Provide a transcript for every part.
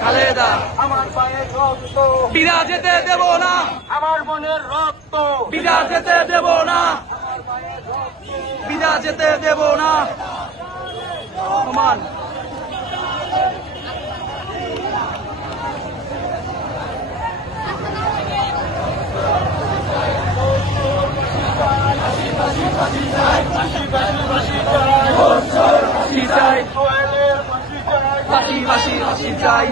খালেদা আমার পায়ে রক্ত। বিরা যেতে দেব না। আমার মনের রক্ত। বিরা যেতে দেব না। বিরা যেতে দেব না। সমান ফাঁসি ফাঁসি চাই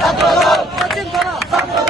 Satrap! Satrap!